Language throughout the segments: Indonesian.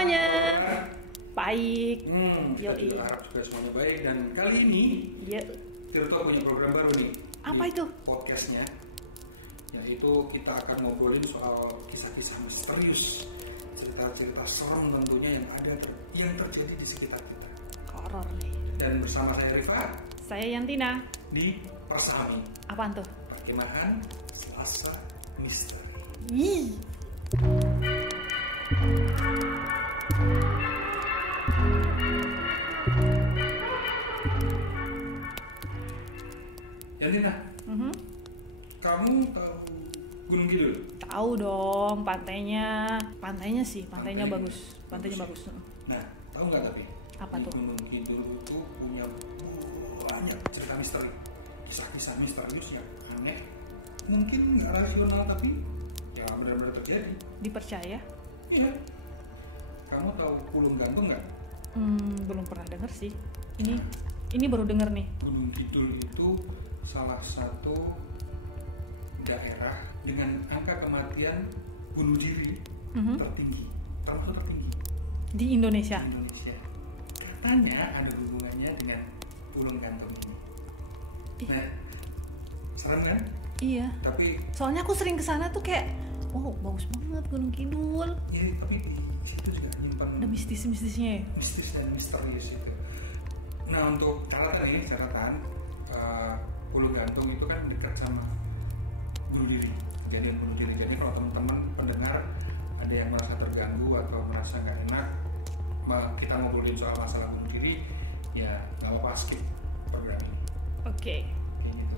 semuanya? Baik. Yoi. Kita harap juga semuanya baik. Dan kali ini Tirto punya program baru nih. Apa itu? Podcastnya, yaitu kita akan ngobrolin soal kisah-kisah misterius, cerita-cerita serem tentunya yang terjadi di sekitar kita. Horor nih. Dan bersama saya Rifat. Saya Yantina. Di Persahami. Apaan tuh? Perkemahan Selasa Misteri. Ih. Yantina, kamu tahu Gunung Kidul? Tahu dong, pantainya sih, pantainya bagus. Pantainya bagus. Nah, tahu nggak tapi? Apa tuh? Gunung Kidul itu punya banyak cerita misteri, kisah-kisah misterius yang aneh, mungkin nggak rasional tapi ya benar-benar terjadi. Dipercaya? Iya. Kamu tahu Pulung Gantung nggak? Belum pernah denger sih. Ini baru denger nih. Gunung Kidul itu salah satu daerah dengan angka kematian bunuh diri tertinggi, termasuk tertinggi Di Indonesia. di Indonesia. Katanya ada hubungannya dengan Pulung Gantung ini. Nah, serem kan? Iya. Tapi Soalnya aku sering kesana tuh kayak, oh bagus banget Gunung Kidul. ya, tapi di situ juga nyimpan Ada mistis-mistisnya ya. mistis dan misterius itu. Nah, untuk catatan Pulung Gantung itu kan dekat sama bunuh diri, kejadian bunuh diri. Jadi kalau teman-teman pendengar ada yang merasa terganggu atau merasa nggak enak, kita ngobrolin soal masalah bunuh diri, ya nggak apa-apa, skip program ini. Oke. Kayak gitu.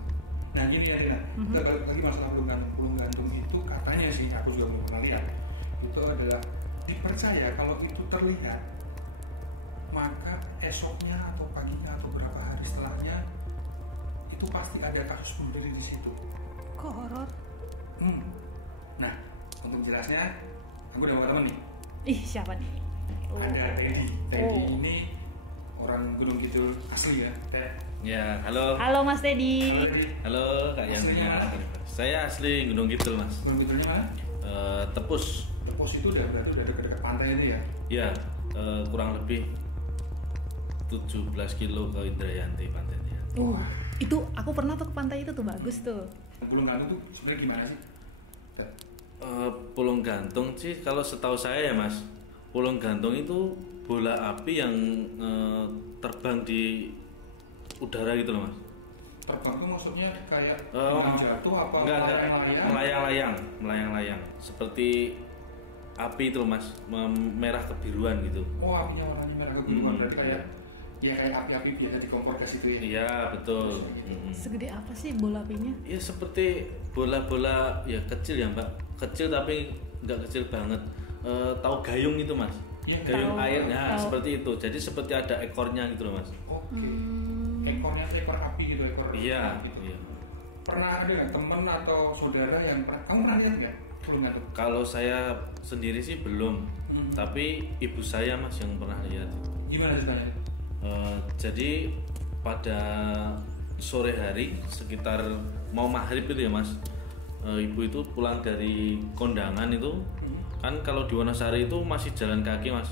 Nah, gini ya, Rina, kita balik lagi masalah Pulung Gantung itu katanya sih, aku juga belum pernah lihat, itu adalah dipercaya kalau itu terlihat, maka esoknya atau paginya atau beberapa hari setelahnya itu pasti ada kasus bunuh diri di situ. Kok horor? Nah, untuk jelasnya, aku udah bawa temen nih. Ih, siapa nih? Ada Dedi. Dedi ini orang Gunung Kidul asli ya. Ya, halo. Halo Mas Dedi. Halo, Dedi. Halo Kak Aslinya Yantina. mana? Saya asli Gunung Kidul, Mas. Gunung Kidulnya mana? Tepus. Tepus itu berarti udah dekat-dekat pantai ini ya? Ya, kurang lebih 17 kilo ke Indrayanti pantainya. Itu aku pernah tuh ke pantai itu tuh, bagus tuh. Pulung Gantung tuh sebenarnya gimana sih? Pulung Gantung sih kalau setahu saya ya, Mas. Pulung Gantung itu bola api yang terbang di udara gitu loh, Mas. Terbang itu maksudnya kayak jatuh apa? Enggak, melayang-layang. Seperti api itu loh, Mas, merah kebiruan gitu. Oh, apinya warnanya merah kebiruan, berarti kayak api-api biasa di kompor gas itu ya? Iya, betul. Segede apa sih bola apinya? Ya seperti bola-bola ya kecil ya, Mbak. Kecil tapi nggak kecil banget. Tahu gayung itu, Mas? Ya, gayung tahu, air, nah tahu. seperti itu. Jadi seperti ada ekornya gitu loh, Mas. Oke. Ekornya itu ekor api gitu, ekor Iya. gitu. Iya. Pernah ada nggak teman atau saudara yang kamu pernah lihat nggak Pulung Gantung? Kalau saya sendiri sih belum, tapi ibu saya, Mas, yang pernah lihat. Gimana ceritanya? Jadi pada sore hari sekitar mau maghrib itu ya, Mas, ibu itu pulang dari kondangan itu kan kalau di Wonosari itu masih jalan kaki, Mas.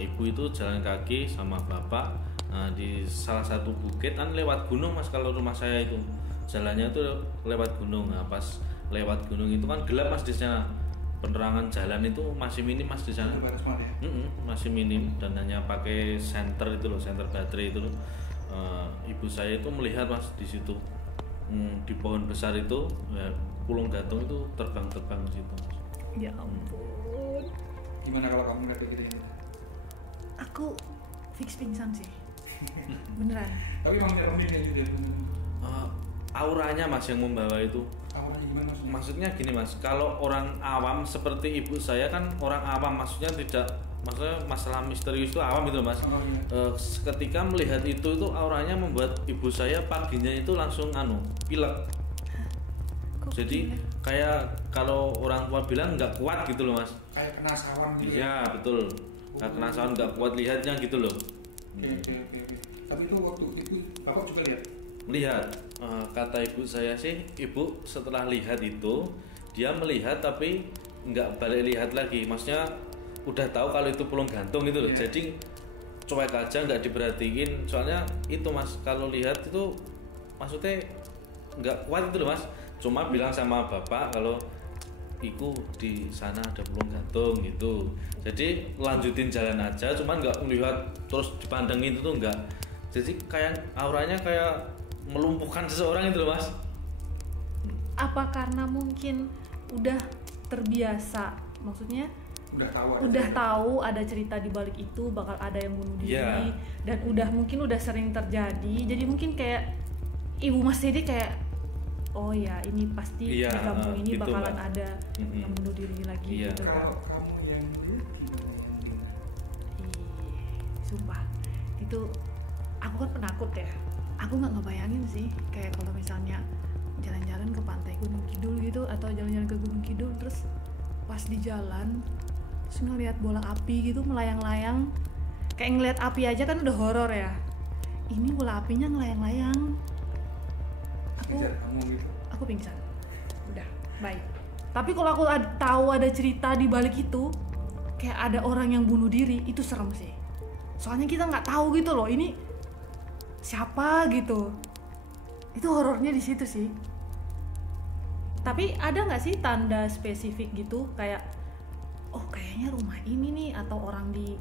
Ibu itu jalan kaki sama bapak di salah satu bukit kan lewat gunung, Mas. Kalau rumah saya itu jalannya itu lewat gunung. Nah, pas lewat gunung itu kan gelap, Mas, di sana. Penerangan jalan itu masih minim, Mas, di sana. Batas mana ya? Masih minim dan hanya pakai senter itu loh, senter baterai itu loh. Ibu saya itu melihat, Mas, di situ di pohon besar itu Pulung Gantung itu terbang-terbang di situ, Mas. Ya ampun. Gimana kalau kamu nggak kayak gitu ya? Aku fix pingsan sih. Beneran. Tapi emang dia kayak gitu ya? Auranya, Mas, yang membawa itu. Awalnya gimana maksudnya? Maksudnya gini, Mas, kalau orang awam seperti ibu saya kan orang awam, maksudnya masalah misterius itu awam itu, Mas. Oh, iya. Ketika melihat itu auranya membuat ibu saya paginya itu langsung pilek. Kok Jadi gila? kayak kalau orang tua bilang nggak kuat gitu loh, Mas. Kayak kena sawan gitu. Iya, betul. Nggak kena sound, nggak kuat lihatnya gitu loh. Oke. Tapi itu waktu itu bapak juga lihat? Lihat, kata ibu saya sih, ibu setelah lihat itu dia melihat tapi nggak balik lihat lagi. Maksudnya udah tahu kalau itu Pulau Gantung gitu loh. Iya. Jadi cuek aja nggak diperhatiin. Soalnya itu Mas kalau lihat itu maksudnya nggak kuat itu loh Mas. Cuma bilang sama bapak kalau iku di sana ada Pulau Gantung gitu. Jadi lanjutin jalan aja, cuman nggak melihat terus dipandangin itu tuh nggak. Jadi kayak auranya kayak melumpuhkan seseorang itu loh Mas. Apa karena mungkin udah terbiasa, maksudnya udah tahu ada cerita di balik itu bakal ada yang bunuh diri, Iya. dan mungkin udah sering terjadi, jadi mungkin kayak ibu Mas Dedi kayak oh ya ini pasti Iya, di kampung ini gitu, bakalan Mbak. ada yang bunuh diri lagi Iya. gitu ya. Kalau kamu yang dulu gimana yang dengar? Sumpah itu aku kan penakut ya, aku nggak ngebayangin sih kayak kalau misalnya jalan-jalan ke pantai Gunung Kidul gitu atau jalan-jalan ke Gunung Kidul terus pas di jalan terus ngelihat bola api gitu melayang-layang, kayak ngelihat api aja kan udah horor ya, ini bola apinya ngelayang-layang, Kejar kamu gitu. aku pingsan udah baik. Tapi kalau aku tahu ada cerita di balik itu kayak ada orang yang bunuh diri, itu serem sih, soalnya kita nggak tahu gitu loh ini siapa gitu, itu horornya di situ sih. Tapi ada nggak sih tanda spesifik gitu kayak oh kayaknya rumah ini nih atau orang di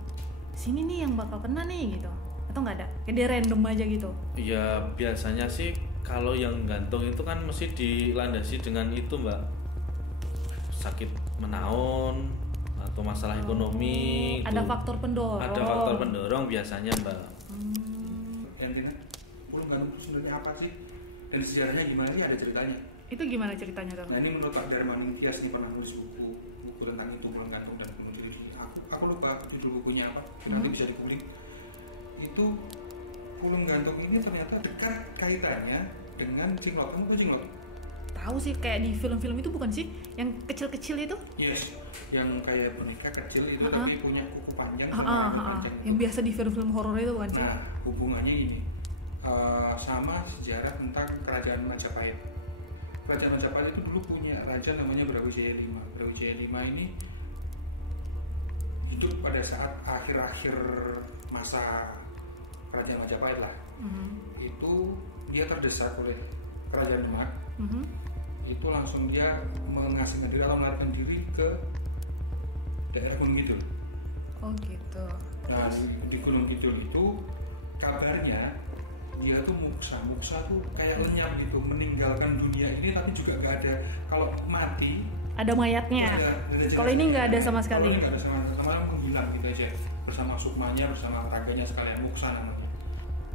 sini nih yang bakal kena nih gitu, atau nggak ada, kayak dia random aja gitu? Ya biasanya sih kalau yang gantung itu kan mesti dilandasi dengan itu Mbak, sakit menaun atau masalah ekonomi. Ada itu. faktor pendorong. Ada faktor pendorong biasanya Mbak. Yang dengan Pulau Gantung itu sebenarnya apa sih? Dan sejarahnya gimana sih, ada ceritanya? Itu gimana ceritanya tuh? Nah ini menurut Pak Darmaning Tias nih pernah nulis buku tentang itu Pulau Gantung dan bunuh diri. Aku lupa judul bukunya apa, nanti bisa dikulik. Itu Pulau Gantung ini ternyata dekat kaitannya dengan Jenglot. Kamu tahu Jenglot? Tahu sih, kayak di film-film itu bukan sih yang kecil-kecil itu? Yes, yang kayak boneka kecil itu tapi punya kuku panjang. Panjang. Yang biasa di film-film horor itu bukan sih? Nah hubungannya ini sama sejarah tentang kerajaan Majapahit. Kerajaan Majapahit itu dulu punya raja namanya Brawijaya V. Brawijaya V ini hidup pada saat akhir-akhir masa kerajaan Majapahit lah. Itu dia terdesak oleh kerajaan Demak. Itu langsung dia mengasingkan diri atau melarikan diri ke daerah Gunung Kidul. Oh gitu. Nah di Gunung Kidul itu kabarnya dia tuh muksa tuh kayak lenyap gitu, meninggalkan dunia ini, tapi juga nggak ada, kalau mati Ada mayatnya. Kalau ini nggak ada sama sekali. Kalau ini nggak ada sama menghilang gitu aja, bersama sukmanya, bersama raganya sekalian, muksa namanya.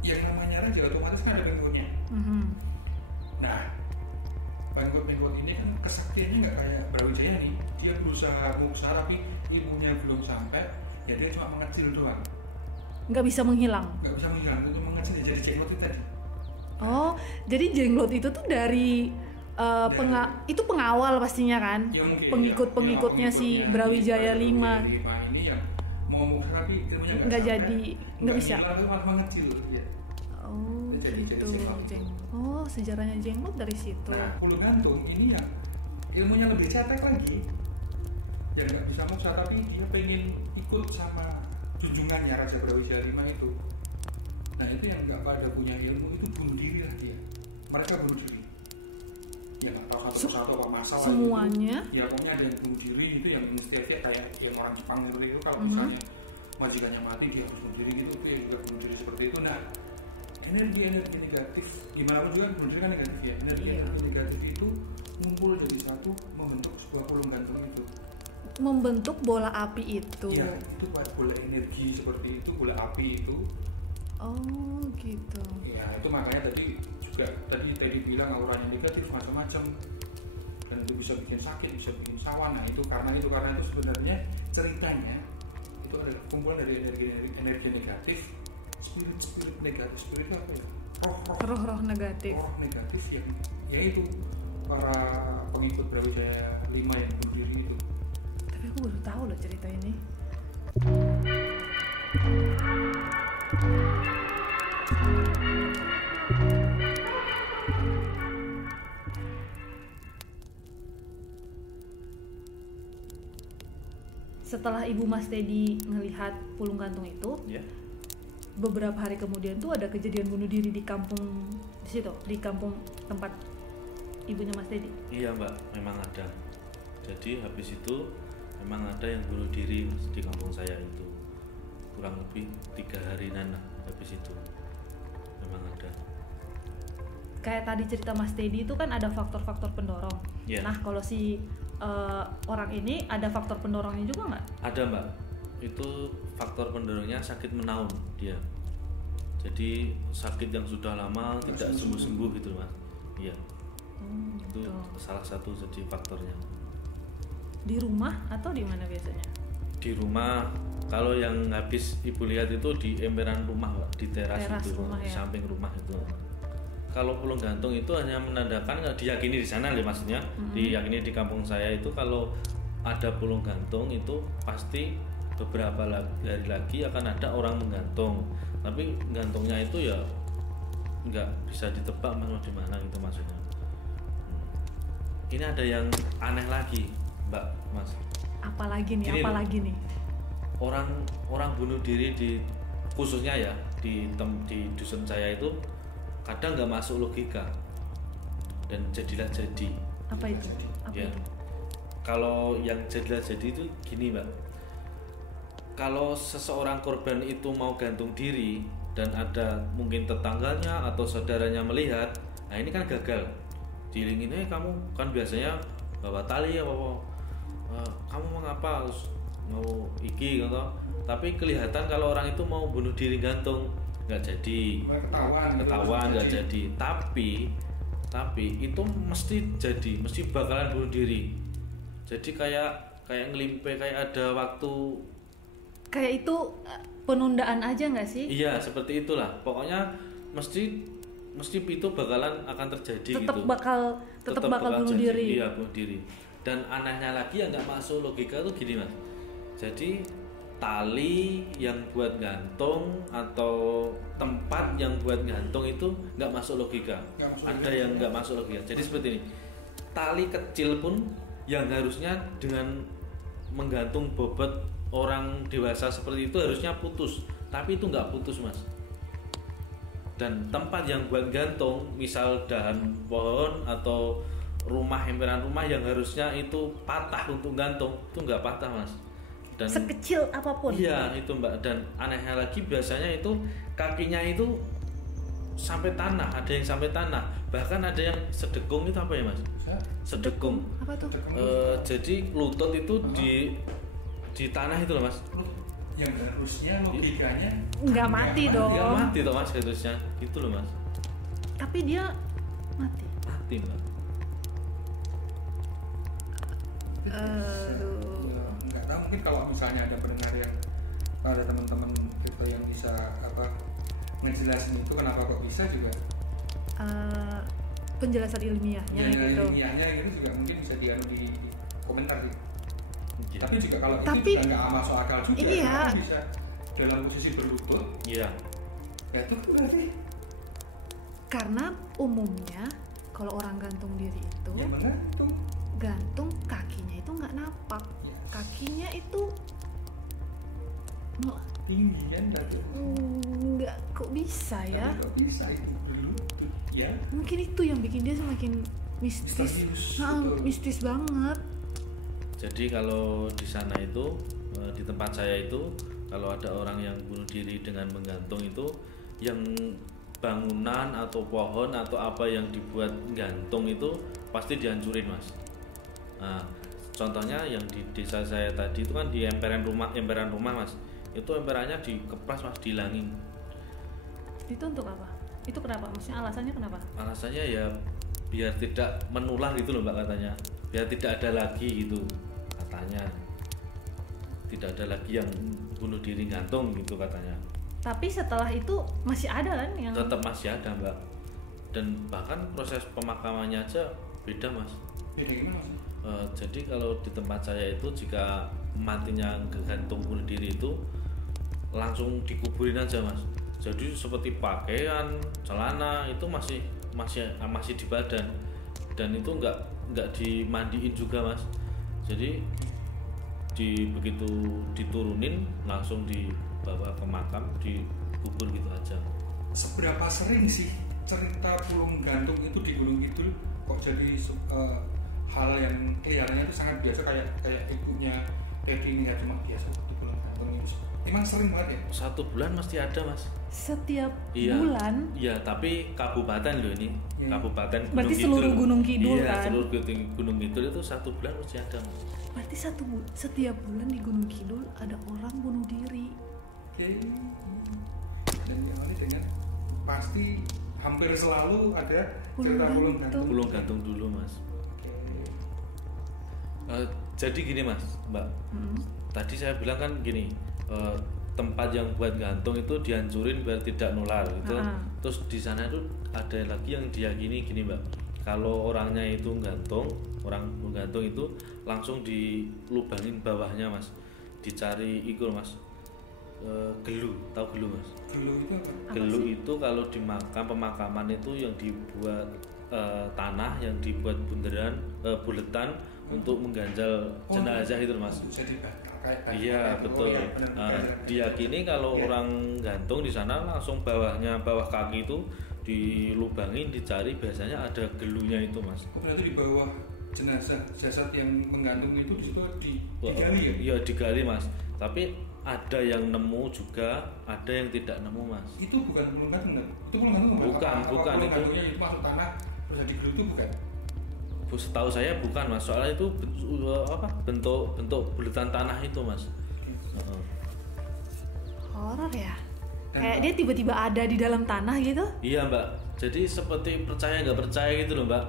Yang namanya raja otomatis kan ada pengikutnya. Nah pengikut ini kan kesaktiannya nggak kayak Brawijaya nih, dia berusaha muksa tapi ilmunya belum sampai, ya dia cuma mengecil doang. Nggak bisa menghilang. Nggak bisa menghilang, itu mengecil jadi jenglot itu tadi. Oh, jadi jenglot itu tuh dari itu pengawal pastinya kan? Ya, mungkin, Pengikut-pengikutnya si Brawijaya V. Ini yang mau muksa tapi ilmunya Nggak sampai, jadi, nggak bisa. Menghilang, itu malah mengecil. Ya. Oh Jadi gitu. jenglot. Oh, sejarahnya jenglot dari situ. Nah, Pulau Gantung ini yang ilmunya lebih cetek lagi, yang nggak bisa muksa tapi dia pengen ikut sama junjungannya Raja Brawijaya V itu. Nah itu yang nggak pada punya ilmu itu bunuh diri lah dia. Mereka bunuh diri. Ya nggak tahu satu-satu apa masalah. Semuanya. Itu. Ya pokoknya ada yang bunuh diri itu yang mesti kayak yang orang Jepang itu kalau misalnya majikannya mati dia harus bunuh diri gitu, itu yang juga bunuh diri seperti itu. Nah energi negatif gimana pun juga bunuh diri kan negatif ya. Energi negatif itu ngumpul jadi satu membentuk sebuah Pulau Gantung itu. Membentuk bola api itu. Iya, itu buat bola energi seperti itu, bola api itu. Oh gitu. Ya itu makanya tadi bilang auranya negatif macam-macam, dan itu bisa bikin sakit, bisa bikin sawan. Nah itu karena itu sebenarnya ceritanya itu ada kumpulan dari energi negatif, spirit negatif, spirit apa ya? Roh-roh negatif. Roh negatif yang yaitu para pengikut Brawijaya V yang bunuh diri itu. Tapi aku baru tahu loh cerita ini. setelah ibu Mas Teddy ngelihat pulung gantung itu, Ya. beberapa hari kemudian tuh ada kejadian bunuh diri di kampung di situ, di kampung tempat ibunya Mas Teddy. Iya mbak, memang ada. Jadi habis itu memang ada yang bunuh diri Mas, di kampung saya itu. Kurang lebih 3 harian lah habis itu. Memang ada. Kayak tadi cerita Mas Teddy itu kan ada faktor-faktor pendorong. Iya. Nah kalau si orang ini ada faktor pendorongnya juga nggak? Ada mbak. Itu faktor pendorongnya sakit menaun dia. Jadi sakit yang sudah lama tidak sembuh-sembuh gitu mas. Iya. Itu Gitu. salah satu jadi faktornya. Di rumah atau di mana biasanya? Di rumah, kalau yang habis ibu lihat itu di emperan rumah Pak, di teras Teras itu, rumah, di ya. samping rumah itu. Kalau pulung gantung itu hanya menandakan, diyakini di sana maksudnya, diyakini di kampung saya itu kalau ada pulung gantung itu pasti beberapa hari lagi akan ada orang menggantung. Tapi gantungnya itu ya nggak bisa ditebak mau di mana gitu maksudnya. Ini ada yang aneh lagi, Mbak, Mas. Apalagi nih, Gini apalagi nih? Orang bunuh diri di khususnya ya di dusun saya itu kadang nggak masuk logika dan jadilah jadi. Apa itu? Apa Ya. itu? Kalau yang jadilah jadi itu gini mbak, kalau seseorang korban itu mau gantung diri dan ada mungkin tetangganya atau saudaranya melihat, nah ini kan gagal. Diilingin, kamu kan biasanya bawa tali ya bawa, kamu mau ngapa mau iki gitu. Tapi kelihatan kalau orang itu mau bunuh diri gantung nggak jadi, ketahuan nggak jadi. Tapi itu mesti bakalan bunuh diri. Jadi kayak ngelimpe, kayak ada waktu. Kayak itu penundaan aja nggak sih? Iya seperti itulah. Pokoknya mesti itu bakalan akan terjadi Tetap gitu. bakal bunuh jadi. diri. Iya bunuh diri. Dan anehnya lagi yang nggak masuk logika tuh gini mas. Jadi tali yang buat gantung atau tempat yang buat gantung itu nggak masuk logika. Ada yang nggak masuk logika. Jadi seperti ini, tali kecil pun yang harusnya dengan menggantung bobot orang dewasa seperti itu harusnya putus, tapi itu nggak putus mas. Dan tempat yang buat gantung, misal dahan pohon atau emperan rumah yang harusnya itu patah untuk gantung, itu nggak patah mas. Dan Sekecil apapun. iya itu mbak. Dan anehnya lagi biasanya itu kakinya itu sampai tanah, ada yang sampai tanah, bahkan ada yang sedekung. Itu apa ya mas? Sedekung. Apa tuh? Jadi lutut itu di tanah itu loh mas. Yang harusnya logikanya Nggak mati dong. Nggak mati toh mas harusnya, itu loh mas. Tapi dia mati. Mati mbak. Aduh. Ya, nggak tahu, mungkin kalau misalnya ada pendengar yang ada teman-teman kita yang bisa ngejelasin itu kenapa kok bisa juga Penjelasan ilmiahnya ya, gitu. ilmiahnya itu juga mungkin bisa di komentar gitu. Iya. Tapi juga kalau Tapi- itu juga nggak masuk akal juga, Iya. karena bisa dalam posisi berlutut, Iya. ya itu berarti Karena umumnya kalau orang gantung diri itu ya menggantung. gantung kakinya itu nggak napak. Yes. Kakinya itu Tinggi kan tadi. nggak, kok bisa ya? Tapi kok bisa itu berlutut ya? Mungkin itu yang bikin dia semakin mistis. Misterius, Nah, betul. mistis banget. Jadi kalau di sana itu di tempat saya itu kalau ada orang yang bunuh diri dengan menggantung itu, yang bangunan atau pohon atau apa yang dibuat gantung itu pasti dihancurin mas. Nah, contohnya yang di desa saya tadi itu kan di emperan rumah mas. Itu emperannya dikepras mas, dihilangin. Itu untuk apa? Itu kenapa? Maksudnya alasannya kenapa? Alasannya ya biar tidak menular gitu loh mbak katanya, biar tidak ada lagi gitu katanya, tidak ada lagi yang bunuh diri gantung gitu katanya. Tapi setelah itu masih ada kan yang Tetap masih ada mbak, dan bahkan proses pemakamannya aja beda mas. Beda gimana sih? Jadi kalau di tempat saya itu jika matinya gantung bunuh diri itu langsung dikuburin aja mas. Jadi seperti pakaian, celana itu masih di badan, dan itu nggak dimandiin juga mas. Jadi begitu diturunin langsung dibawa ke makam, dikubur gitu aja. Seberapa sering sih cerita pulung gantung itu di Gunung Kidul kok jadi hal yang kelihatannya itu sangat biasa, kayak ibunya Teddy ini ya, cuma biasa di pulung gantung itu emang sering banget ya? 1 bulan mesti ada mas. Setiap Iya. bulan. Iya, tapi kabupaten loh ini. Iya. Kabupaten Gunung Berarti Kidul. seluruh Gunung Kidul iya, kan? seluruh Gunung Kidul itu 1 bulan mesti ada mas. Berarti setiap bulan di Gunung Kidul ada orang bunuh diri. Oke. Dan diawali dengan pasti hampir selalu ada cerita pulung gantung. Pulung gantung dulu mas. Oke. Jadi gini mas, mbak. Tadi saya bilang kan gini, tempat yang buat gantung itu dihancurin biar tidak nular gitu. Terus di sana itu ada lagi yang diyakini gini mbak, kalau orangnya itu orang menggantung itu langsung dilubangin bawahnya mas, dicari ikut mas, gelu, tahu gelu mas? Gelu itu apa? Gelu itu kalau di pemakaman itu yang dibuat tanah yang dibuat buletan untuk mengganjal jenazah itu mas. Jadi Iya betul. Diyakini kalau orang gantung di sana langsung bawah kaki itu dilubangin, dicari, biasanya ada gelunya itu mas. Berarti di bawah jasad yang menggantung itu digali ya? Iya digali mas. Tapi ada yang nemu juga, ada yang tidak nemu mas. Itu bukan pulung gantung kan? Itu pulung gantung bukan pulung itu. gantungnya itu masuk tanah terus jadi gelu itu bukan? Setahu saya bukan mas, soalnya itu bentuk bulatan tanah itu mas. Horor ya? Kayak dia tiba-tiba ada di dalam tanah gitu? Iya mbak, jadi seperti percaya nggak percaya gitu loh mbak.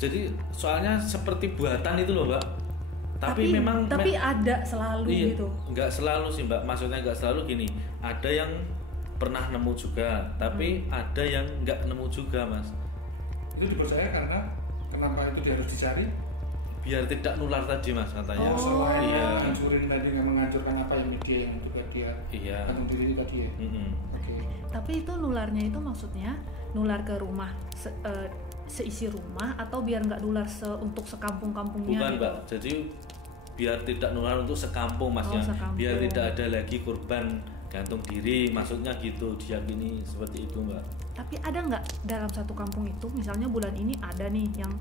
Jadi soalnya seperti buatan itu loh mbak. Tapi memang ada selalu iya, gitu. Nggak selalu sih mbak, maksudnya nggak selalu gini. Ada yang pernah nemu juga, tapi ada yang nggak nemu juga mas. Itu dipercaya karena kenapa itu harus dicari? Biar tidak nular tadi mas katanya. Selain iya. menghancurin tadi, nggak menghancurkan apa yang juga dia Iya. gantung diri tadi ya. Oke. Tapi itu nularnya itu maksudnya nular ke rumah seisi rumah atau biar nggak nular untuk sekampung-kampungnya? Bukan gitu? mbak, jadi biar tidak nular untuk sekampung masnya. Sekampung. Biar tidak ada lagi korban gantung diri, maksudnya gitu, diyakini seperti itu mbak. Tapi ada nggak dalam satu kampung itu, misalnya bulan ini ada nih yang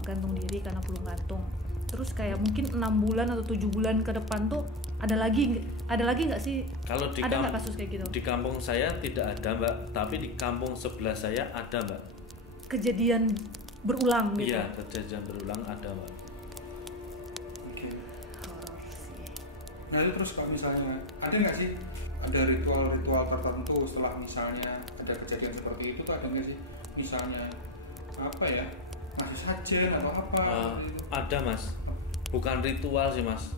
gantung diri karena pulung gantung, terus kayak mungkin 6 bulan atau 7 bulan ke depan tuh ada lagi nggak sih? Kalau di ada nggak kasus kayak gitu? Di kampung saya tidak ada mbak, tapi di kampung sebelah saya ada mbak. Kejadian berulang gitu? Iya, kejadian berulang ada mbak. Oke. Horor sih. Nah itu terus kalau misalnya ada nggak sih ada ritual tertentu setelah misalnya ada kejadian seperti itu tuh ada nggak sih? Misalnya apa ya? Masih sajen atau apa? Ada mas, bukan ritual sih mas,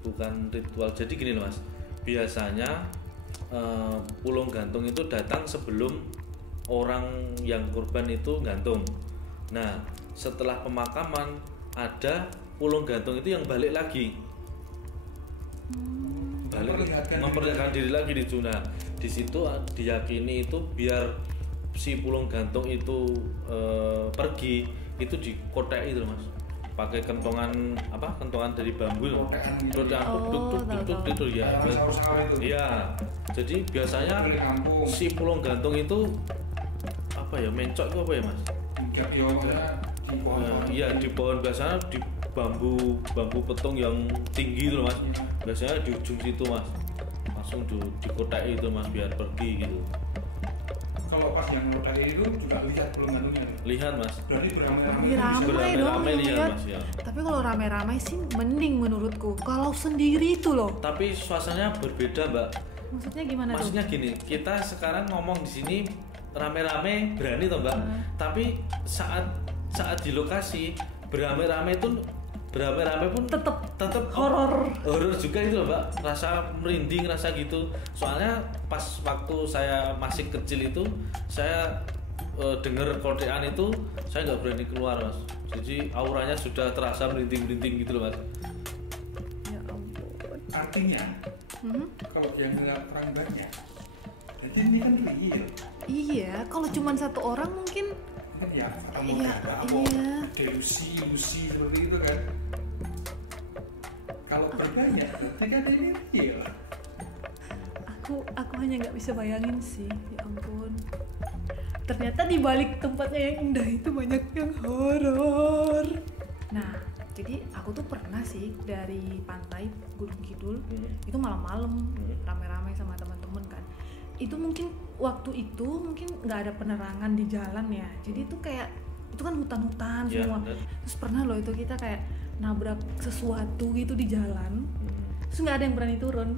bukan ritual. Jadi gini loh mas, biasanya pulung gantung itu datang sebelum orang yang korban itu gantung. Nah setelah pemakaman ada pulung gantung itu yang balik lagi, memperlihatkan diri lagi di sana. Di situ diyakini itu biar si pulung gantung itu pergi, itu dikotek itu mas, pakai kentongan dari bambu, itu ya. Iya, jadi biasanya si pulung gantung itu mencok itu apa ya mas? Iya di pohon, biasanya di bambu petung yang tinggi itu mas, biasanya di ujung situ mas, langsung dikotek itu mas biar pergi gitu. Kalau pas yang ngotak itu juga lihat pulung gantungnya? Lihat mas. Berarti Ramai beramai-ramai dong lihat mas ya. Tapi kalau ramai-ramai sih mending menurutku. Kalau sendiri itu loh. Tapi suasananya berbeda mbak. Maksudnya gimana? Maksudnya tuh? gini, kita sekarang ngomong di sini rame-rame berani toh mbak. Tapi saat di lokasi beramai-ramai pun tetap horor juga itu loh mbak, rasa merinding, rasa gitu. Soalnya pas waktu saya masih kecil itu saya dengar kodean itu saya nggak berani keluar mas, jadi auranya sudah terasa merinding gitu loh mas. Ya ampun. Artinya kalau yang nggak terang banyak, jadi ini kan real. Iya, kalau cuma satu orang mungkin Kan ya, iya. delusi seperti itu kan. Kalau bertanya, berarti ada energi ya. Aku hanya nggak bisa bayangin sih, ya ampun. Ternyata di balik tempatnya yang indah itu banyak yang horor. Nah, jadi aku tuh pernah sih dari pantai Gunung Kidul itu malam-malam rame-rame sama teman-teman kan. Itu mungkin waktu itu mungkin nggak ada penerangan di jalan ya. Jadi itu kayak itu kan hutan-hutan semua. Terus pernah loh itu kita kayak nabrak sesuatu gitu di jalan. Terus nggak ada yang berani turun.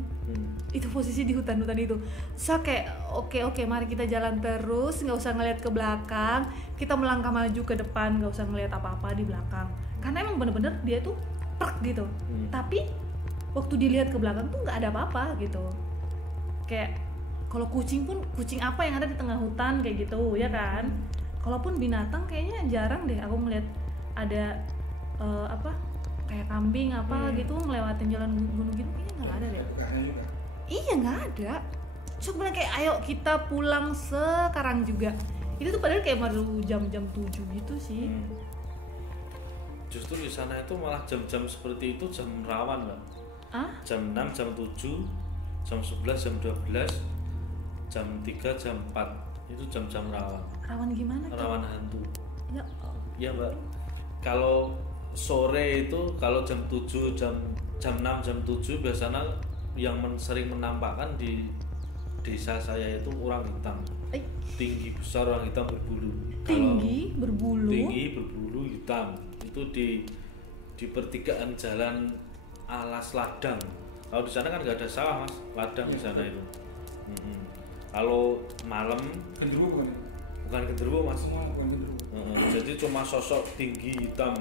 Itu posisi di hutan-hutan itu. So kayak oke, mari kita jalan terus, nggak usah ngeliat ke belakang, kita melangkah maju ke depan, nggak usah ngeliat apa-apa di belakang. Karena emang bener-bener dia tuh plek gitu. Tapi waktu dilihat ke belakang tuh nggak ada apa-apa gitu. Kayak kalau kucing pun, kucing apa yang ada di tengah hutan kayak gitu ya kan. Kalaupun binatang kayaknya jarang deh aku ngeliat ada kayak kambing apa gitu ngelewatin jalan gunung gitu, kayaknya nggak ada deh. Iya nggak ada. So kemudian kayak ayo kita pulang sekarang juga. Itu tuh padahal kayak baru jam-jam 7 gitu sih. Justru di sana itu malah jam-jam seperti itu jam rawan Mbak. Jam 6, jam 7, jam 11, jam 12, jam 3, jam 4 itu jam-jam rawan. Rawan gimana? Rawan hantu. Ya. Iya Mbak. Kalau sore itu kalau jam 7, jam 6, jam 7 biasanya yang sering menampakkan di desa saya itu orang hitam. Tinggi besar, orang hitam berbulu. Tinggi berbulu hitam. Itu di pertigaan jalan alas ladang. Kalau di sana kan nggak ada sawah Mas, ladang di sana itu. Kalau malam genderuwo bukan genderuwo Mas. Bukan genderuwo. Jadi cuma sosok tinggi hitam.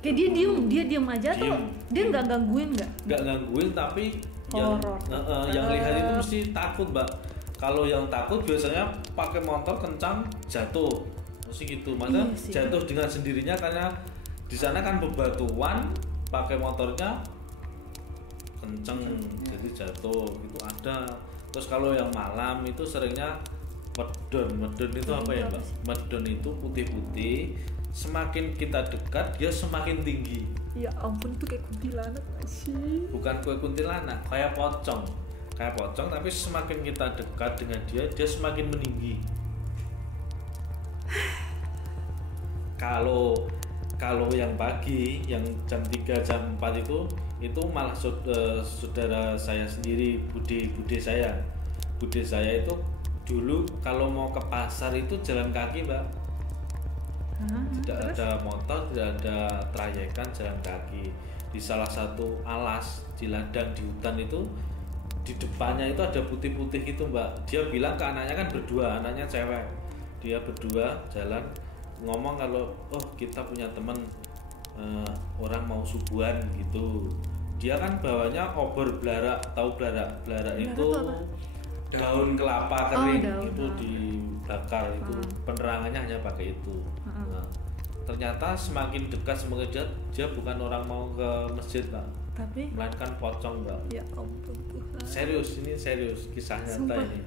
Kayak dia diem aja tuh. Dia nggak gangguin nggak? Nggak gangguin tapi horor. Yang lihat itu mesti takut Mbak. Kalau yang takut biasanya pakai motor kencang jatuh, mesti gitu. Maksudnya jatuh dengan sendirinya karena di sana kan bebatuan, pakai motornya kenceng jadi jatuh itu ada. Terus kalau yang malam itu seringnya medon itu apa ya Mbak? Medon itu putih-putih, semakin kita dekat dia semakin tinggi. Ya ampun, itu kayak kuntilanak sih. Bukan kue kuntilanak, kayak pocong tapi semakin kita dekat dengan dia semakin meninggi. Kalau yang pagi, yang jam 3, jam 4 itu malah saudara saya sendiri, bude saya itu dulu kalau mau ke pasar itu jalan kaki Mbak. Tidak ada motor, tidak ada trayekan, jalan kaki. Di salah satu alas di ladang di hutan itu di depannya itu ada putih-putih gitu Mbak. Dia bilang ke anaknya kan berdua, anaknya cewek. Dia berdua jalan ngomong kalau kita punya teman orang mau subuhan gitu. Dia kan bawanya obor belarak, tahu belarak itu daun kelapa kering itu dibakar itu penerangannya hanya pakai itu. Nah, ternyata semakin dekat semakin dia bukan orang mau ke masjid Pak, tapi melainkan pocong Mbak. Ya ampun Tuhan. Serius, ini serius kisah nyata ini.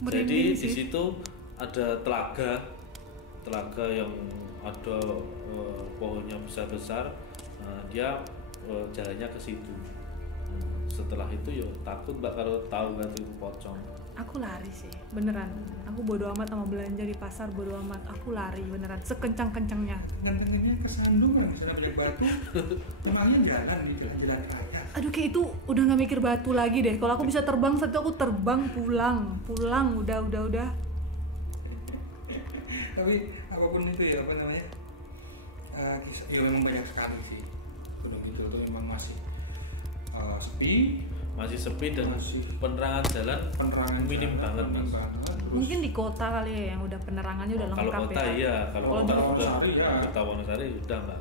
Jadi di situ ada telaga yang ada pohonnya besar-besar. Dia jalannya ke situ. Setelah itu takut Mbak kalau tahu kan itu pocong. Aku lari sih, beneran. Aku bodo amat sama belanja di pasar, bodo amat. Aku lari beneran, sekencang-kencangnya. Gantengannya kesandung kan, sana beli batu. Emangnya jalan gitu, jalan kaya. Aduh, kayak itu udah nggak mikir batu lagi deh. Kalau aku bisa terbang saat itu aku terbang pulang, udah. Tapi apapun itu ya, apa namanya? Ya memang banyak sekali sih. Gunung itu memang masih sepi dan penerangan jalan minim banget Mas. Mungkin di kota kali ya yang udah penerangannya udah lengkap kalau kota, ya. Iya, kalau kota Kota Wonosari udah Mbak.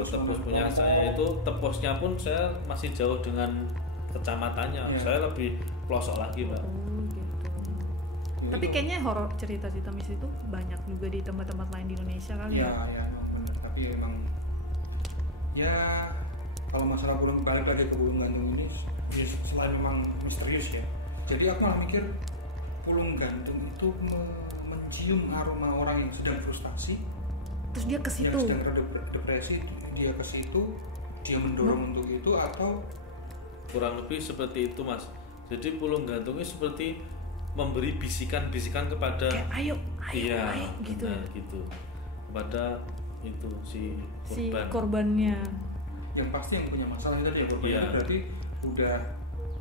Tepus punya saya itu tepusnya pun saya masih jauh dengan kecamatannya. Saya lebih pelosok lagi Mbak. Gitu. Tapi kayaknya horor cerita-cerita mistis itu banyak juga di tempat-tempat lain di Indonesia kali ya. Iya, tapi emang ya kalau masalah balik lagi ke Pulung Gantung ini selain memang misterius ya, jadi aku malah mikir Pulung Gantung itu mencium aroma orang yang sedang frustasi, terus dia ke situ, yang sedang depresi, dia ke situ dia mendorong untuk itu atau kurang lebih seperti itu mas. Jadi pulung gantung itu seperti memberi bisikan-bisikan kepada kayak ayo iya gitu. benar, gitu kepada itu si korban. Korbannya. yang pasti yang punya masalah itu dia korban Iya. itu berarti udah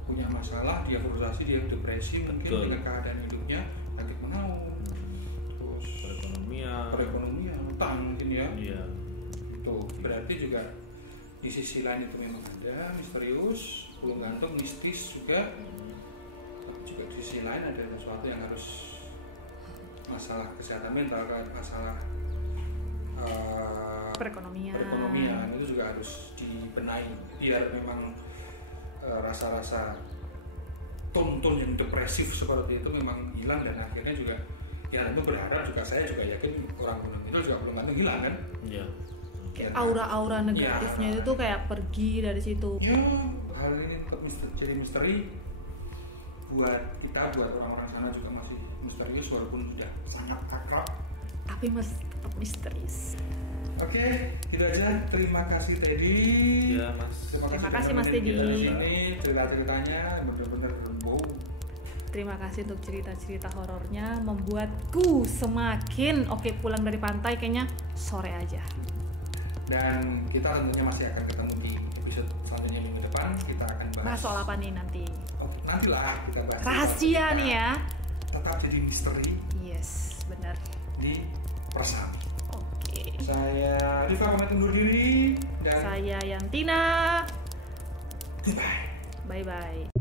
punya masalah, dia frustasi, dia depresi, mungkin Betul. dengan keadaan hidupnya sakit menaun, terus perekonomian, utang mungkin ya. Iya. Tuh berarti juga di sisi lain itu memang ada misterius, pulung gantung, mistis juga. Tapi juga di sisi lain ada sesuatu yang harus masalah kesehatan mental kan, masalah Perekonomian. itu juga harus dibenahi biar memang rasa-rasa tone yang depresif seperti itu memang hilang dan akhirnya juga ya itu berharap juga saya juga yakin orang gunung itu juga belum gantung hilang kan. Iya. Kayak aura-aura negatifnya itu tuh kayak pergi dari situ. Ya hal ini tetap jadi misteri buat kita, buat orang-orang sana juga masih misterius walaupun sudah sangat akrab. Tapi tetap misterius. Oke, itu aja. Terima kasih Teddy. Iya mas. Terima kasih, sudah Mas Teddy. nemenin kita di sini. Cerita-ceritanya benar-benar wow. Terima kasih untuk cerita-cerita horornya, membuatku semakin oke pulang dari pantai kayaknya sore aja. Dan kita tentunya masih akan ketemu di episode selanjutnya minggu depan. Kita akan Bahas soal apa nih nanti? Oke, nantilah kita bahas. Rahasia nih ya. Tetap jadi misteri Yes, benar. di Persami. Oke. Saya Rifa pamit undur diri dan Saya Yantina. goodbye. Bye bye.